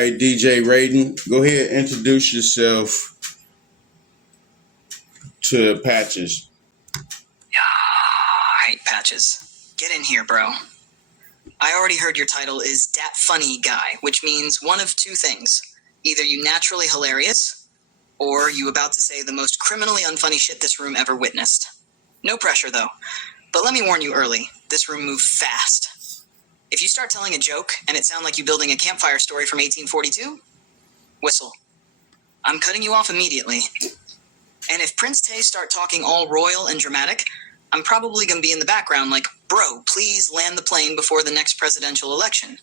right, DJ Raiden, go ahead and introduce yourself to Patches. Alright, Patches. Get in here, bro. I already heard your title is Dat Funny Guy, which means one of two things. Either you naturally hilarious, or you about to say the most criminally unfunny shit this room ever witnessed. No pressure, though. But let me warn you early, this room moves fast. If you start telling a joke, and it sounds like you building a campfire story from 1842, whistle. I'm cutting you off immediately. And if Prince Tay start talking all royal and dramatic, I'm probably going to be in the background like, bro, please land the plane before the next presidential election.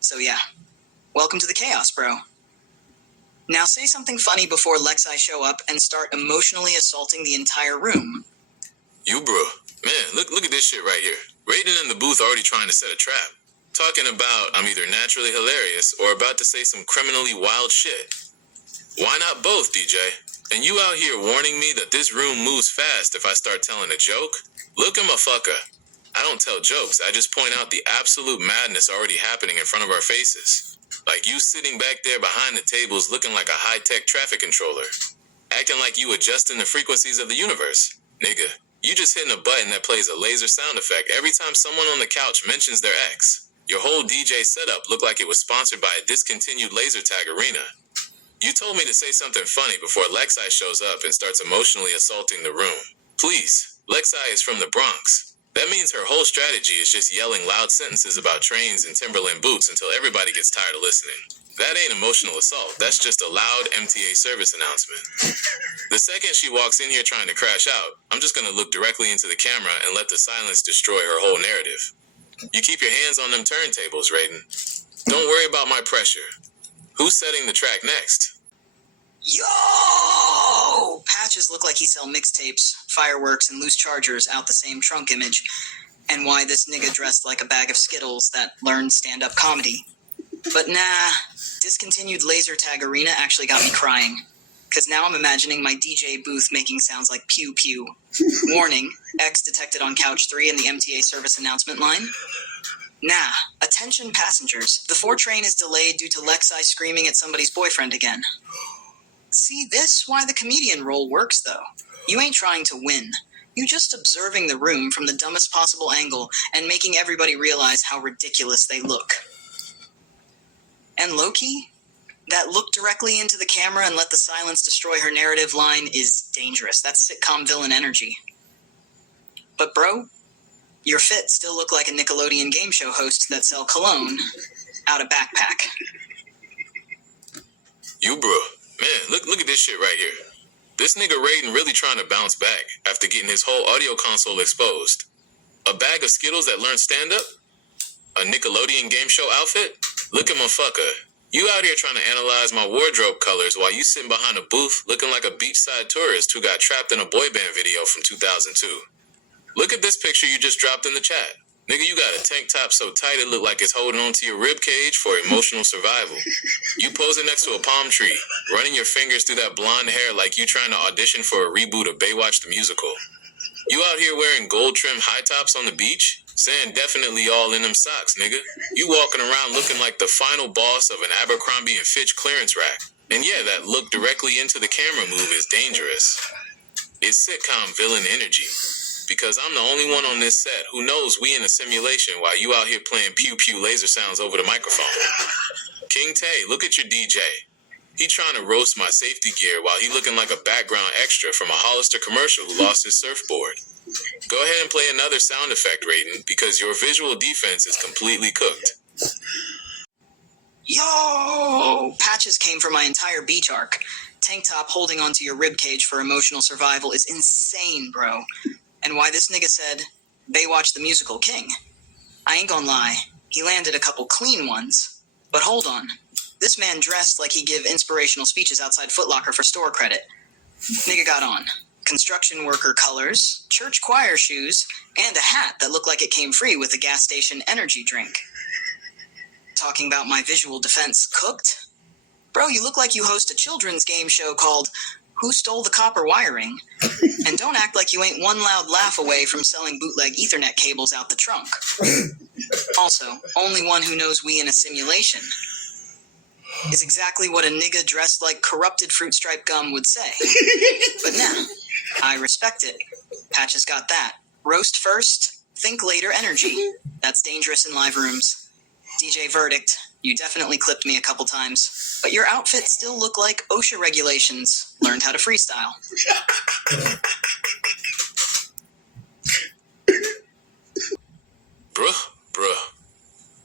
So yeah, welcome to the chaos, bro. Now say something funny before Lexi show up and start emotionally assaulting the entire room. You, bro. Man, look at this shit right here. Raiden in the booth already trying to set a trap. Talking about I'm either naturally hilarious or about to say some criminally wild shit. Why not both, DJ? And you out here warning me that this room moves fast if I start telling a joke? Look at my fucker. I don't tell jokes, I just point out the absolute madness already happening in front of our faces. Like you sitting back there behind the tables looking like a high-tech traffic controller. Acting like you adjusting the frequencies of the universe. Nigga, you just hitting a button that plays a laser sound effect every time someone on the couch mentions their ex. Your whole DJ setup looked like it was sponsored by a discontinued laser tag arena. You told me to say something funny before Lexi shows up and starts emotionally assaulting the room. Please, Lexi is from the Bronx. That means her whole strategy is just yelling loud sentences about trains and Timberland boots until everybody gets tired of listening. That ain't emotional assault, that's just a loud MTA service announcement. The second she walks in here trying to crash out, I'm just gonna look directly into the camera and let the silence destroy her whole narrative. You keep your hands on them turntables, Raiden. Don't worry about my pressure. Who's setting the track next? Yo! Patches look like he sell mixtapes, fireworks, and loose chargers out the same trunk image. And why this nigga dressed like a bag of Skittles that learned stand-up comedy. But nah, discontinued laser tag arena actually got me crying. Because now I'm imagining my DJ booth making sounds like pew pew. Warning, X detected on couch 3 in the MTA service announcement line. Nah, attention passengers. The 4 train is delayed due to Lexi screaming at somebody's boyfriend again. See, this why the comedian role works, though. You ain't trying to win. You just observing the room from the dumbest possible angle and making everybody realize how ridiculous they look. And low-key, that look directly into the camera and let the silence destroy her narrative line is dangerous. That's sitcom villain energy. But bro, your fit still look like a Nickelodeon game show host that sell cologne out of backpack. You, bro. Man, look at this shit right here. This nigga Raiden really trying to bounce back after getting his whole audio console exposed. A bag of Skittles that learned stand-up? A Nickelodeon game show outfit? Look at my fucker. You out here trying to analyze my wardrobe colors while you sitting behind a booth looking like a beachside tourist who got trapped in a boy band video from 2002. Look at this picture you just dropped in the chat. Nigga, you got a tank top so tight it look like it's holding onto your rib cage for emotional survival. You posing next to a palm tree, running your fingers through that blonde hair like you trying to audition for a reboot of Baywatch the Musical. You out here wearing gold trim high tops on the beach? Saying definitely all in them socks, nigga. You walking around looking like the final boss of an Abercrombie & Fitch clearance rack. And yeah, that look directly into the camera move is dangerous. It's sitcom villain energy. Because I'm the only one on this set who knows we in a simulation while you out here playing pew-pew laser sounds over the microphone. King Tay, look at your DJ. He trying to roast my safety gear while he looking like a background extra from a Hollister commercial who lost his surfboard. Go ahead and play another sound effect, Raiden, because your visual defense is completely cooked. Yo! Patches came for my entire beach arc. Tank top holding onto your ribcage for emotional survival is insane, bro. And why this nigga said, Baywatch the Musical King. I ain't gonna lie, he landed a couple clean ones. But hold on, this man dressed like he give inspirational speeches outside Foot Locker for store credit. Nigga got on construction worker colors, church choir shoes, and a hat that looked like it came free with a gas station energy drink. Talking about my visual defense cooked? Bro, you look like you host a children's game show called Who Stole the Copper Wiring? And don't act like you ain't one loud laugh away from selling bootleg Ethernet cables out the trunk. Also, only one who knows we in a simulation. is exactly what a nigga dressed like corrupted fruit stripe gum would say. But nah, I respect it. Patches got that. Roast first, think later energy. That's dangerous in live rooms. DJ Verdict, you definitely clipped me a couple times, but your outfit still looked like OSHA regulations. Learned how to freestyle. Bruh.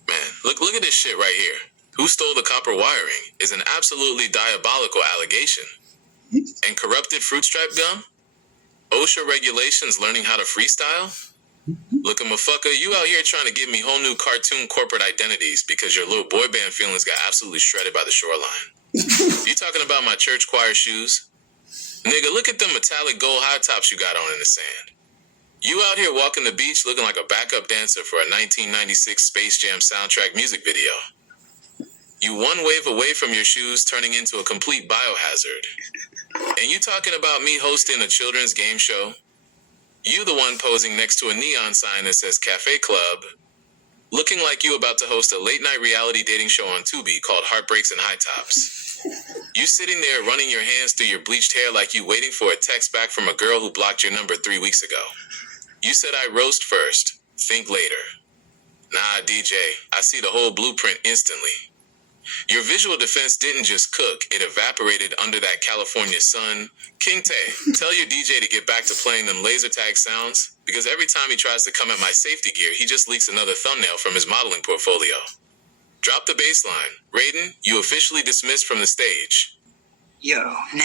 Man, look at this shit right here. Who stole the copper wiring is an absolutely diabolical allegation. And corrupted fruit stripe gum? OSHA regulations learning how to freestyle? Look, motherfucker, you out here trying to give me whole new cartoon corporate identities because your little boy band feelings got absolutely shredded by the shoreline. You talking about my church choir shoes? Nigga, look at them metallic gold high tops you got on in the sand. You out here walking the beach looking like a backup dancer for a 1996 Space Jam soundtrack music video. You one wave away from your shoes turning into a complete biohazard. And you talking about me hosting a children's game show? You the one posing next to a neon sign that says Cafe Club, looking like you about to host a late-night reality dating show on Tubi called Heartbreaks and High Tops. You sitting there running your hands through your bleached hair like you waiting for a text back from a girl who blocked your number 3 weeks ago. You said I roast first, think later. Nah, DJ, I see the whole blueprint instantly. Your visual defense didn't just cook, it evaporated under that California sun. King Tay, tell your DJ to get back to playing them laser tag sounds, because every time he tries to come at my safety gear, he just leaks another thumbnail from his modeling portfolio. Drop the bass line. Raiden, you officially dismissed from the stage. Yo, nah.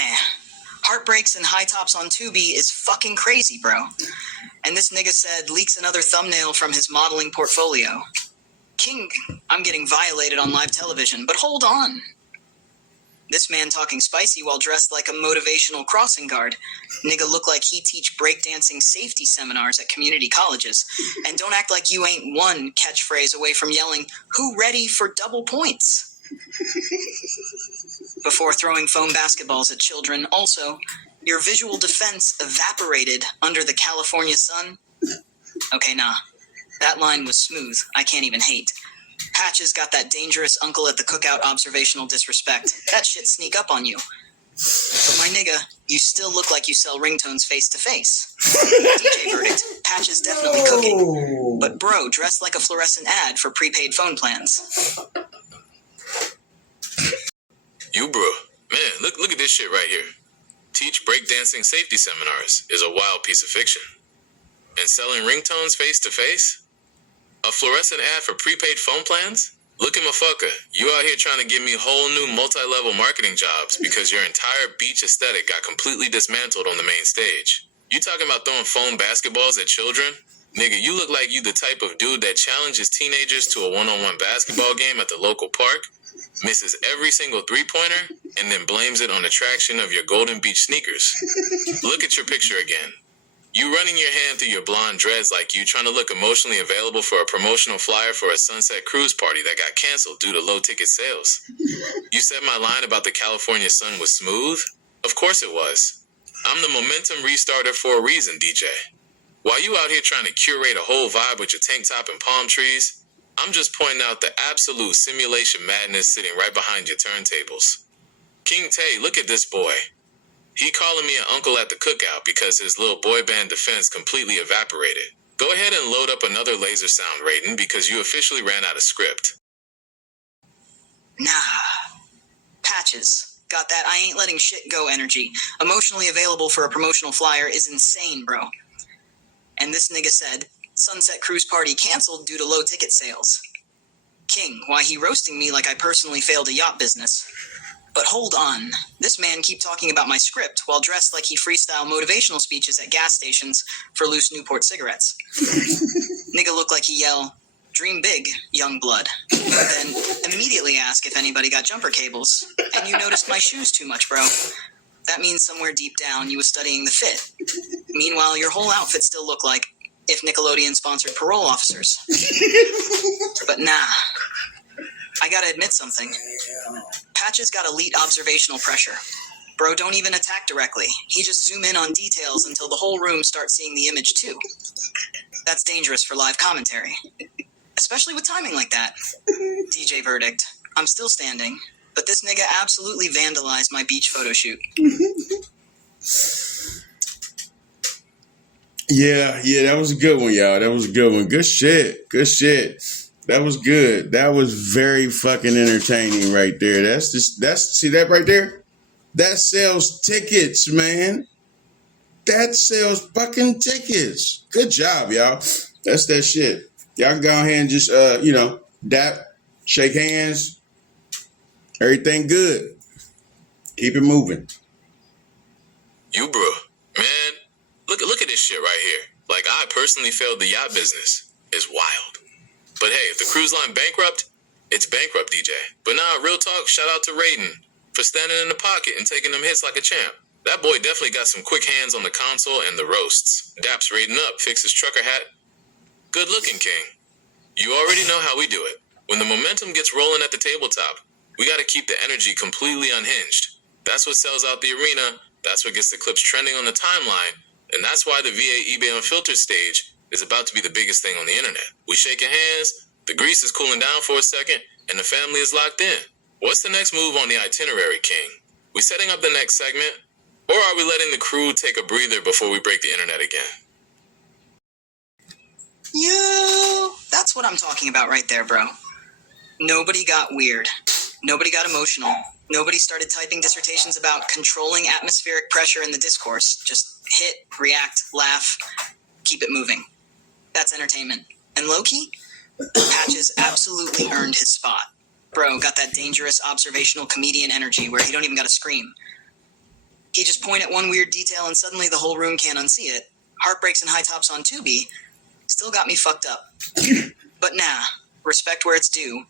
Heartbreaks and high tops on Tubi is fucking crazy, bro. And this nigga said leaks another thumbnail from his modeling portfolio. King, I'm getting violated on live television, but hold on. This man talking spicy while dressed like a motivational crossing guard. Nigga look like he teach breakdancing safety seminars at community colleges. And don't act like you ain't one catchphrase away from yelling, "Who ready for double points?" Before throwing foam basketballs at children. Also, your visual defense evaporated under the California sun. Okay, nah. That line was smooth. I can't even hate. Patches got that dangerous uncle at the cookout observational disrespect. That shit sneak up on you. But my nigga, you still look like you sell ringtones face to face. DJ Verdict, Patches definitely cooking. But bro, dressed like a fluorescent ad for prepaid phone plans. You bro, man, look at this shit right here. Teach breakdancing safety seminars is a wild piece of fiction. And selling ringtones face to face? A fluorescent ad for prepaid phone plans? Look at my fucker. You out here trying to give me whole new multi-level marketing jobs because your entire beach aesthetic got completely dismantled on the main stage. You talking about throwing foam basketballs at children? Nigga, you look like you the type of dude that challenges teenagers to a one-on-one basketball game at the local park, misses every single three-pointer, and then blames it on the traction of your Golden Beach sneakers. Look at your picture again. You running your hand through your blonde dreads like you trying to look emotionally available for a promotional flyer for a sunset cruise party that got canceled due to low ticket sales. You said my line about the California sun was smooth? Of course it was. I'm the momentum restarter for a reason, DJ. While you out here trying to curate a whole vibe with your tank top and palm trees, I'm just pointing out the absolute simulation madness sitting right behind your turntables. King Tay, look at this boy. He calling me an uncle at the cookout because his little boy band defense completely evaporated. Go ahead and load up another laser sound, Raiden, because you officially ran out of script. Nah. Patches. Got that I ain't letting shit go energy. Emotionally available for a promotional flyer is insane, bro. And this nigga said, sunset cruise party canceled due to low ticket sales. King, why he roasting me like I personally failed a yacht business. But hold on, this man keep talking about my script while dressed like he freestyle motivational speeches at gas stations for loose Newport cigarettes. Nigga look like he yell, "Dream big, young blood." Then immediately ask if anybody got jumper cables. And you noticed my shoes too much, bro. That means somewhere deep down you was studying the fit. Meanwhile, your whole outfit still looked like if Nickelodeon sponsored parole officers. But nah. I gotta admit something. Patches got elite observational pressure. Bro, don't even attack directly. He just zoom in on details until the whole room starts seeing the image too. That's dangerous for live commentary. Especially with timing like that. DJ Verdict. I'm still standing. But this nigga absolutely vandalized my beach photo shoot. Yeah, that was a good one, y'all. That was a good one. Good shit. That was good. That was very fucking entertaining right there. That's see that right there? That sells tickets, man. That sells fucking tickets. Good job, y'all. That's that shit. Y'all can go ahead and just dap, shake hands. Everything good. Keep it moving. You, bro. Man, look at this shit right here. Like, I personally failed the yacht business. It's wild. But hey, if the cruise line bankrupt, it's bankrupt, DJ. But nah, real talk, shout out to Raiden for standing in the pocket and taking them hits like a champ. That boy definitely got some quick hands on the console and the roasts. Daps Raiden up, fix his trucker hat. Good looking, King. You already know how we do it. When the momentum gets rolling at the tabletop, we gotta keep the energy completely unhinged. That's what sells out the arena, that's what gets the clips trending on the timeline, and that's why the VA eBay Unfiltered stage is about to be the biggest thing on the internet. We shaking hands, the grease is cooling down for a second, and the family is locked in. What's the next move on the itinerary, King? We setting up the next segment, or are we letting the crew take a breather before we break the internet again? That's what I'm talking about right there, bro. Nobody got weird. Nobody got emotional. Nobody started typing dissertations about controlling atmospheric pressure in the discourse. Just hit, react, laugh, keep it moving. That's entertainment. And low-key, Patches absolutely earned his spot. Bro got that dangerous observational comedian energy where he don't even gotta scream. He just point at one weird detail and suddenly the whole room can't unsee it. Heartbreaks and high tops on Tubi still got me fucked up. But nah, respect where it's due.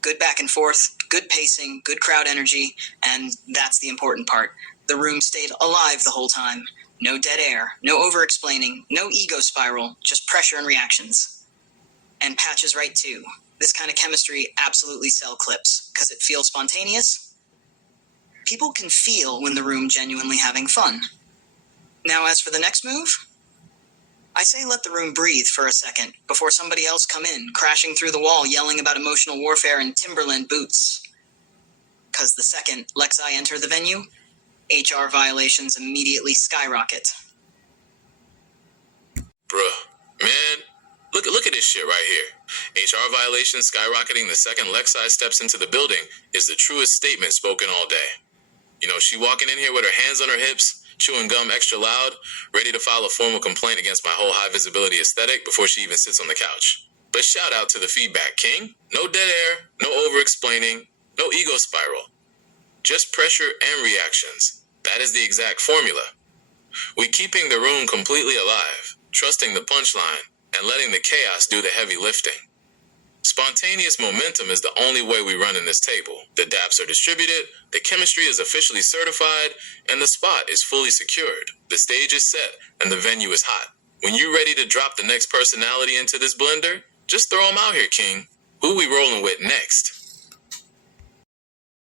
Good back and forth, good pacing, good crowd energy, and that's the important part. The room stayed alive the whole time. No dead air, no over-explaining, no ego spiral, just pressure and reactions. And Patch is right too. This kind of chemistry absolutely sell clips, because it feels spontaneous. People can feel when the room genuinely having fun. Now as for the next move, I say let the room breathe for a second before somebody else come in, crashing through the wall, yelling about emotional warfare and Timberland boots. Because the second Lexi enter the venue, HR violations immediately skyrocket. Bruh, man, look at this shit right here. HR violations skyrocketing the second Lexi steps into the building is the truest statement spoken all day. You know, she walking in here with her hands on her hips, chewing gum extra loud, ready to file a formal complaint against my whole high visibility aesthetic before she even sits on the couch. But shout out to the feedback, King. No dead air, no over-explaining, no ego spiral. Just pressure and reactions. That is the exact formula. We keeping the room completely alive, trusting the punchline, and letting the chaos do the heavy lifting. Spontaneous momentum is the only way we run in this table. The daps are distributed, the chemistry is officially certified, and the spot is fully secured. The stage is set, and the venue is hot. When you're ready to drop the next personality into this blender, just throw them out here, King. Who we rolling with next?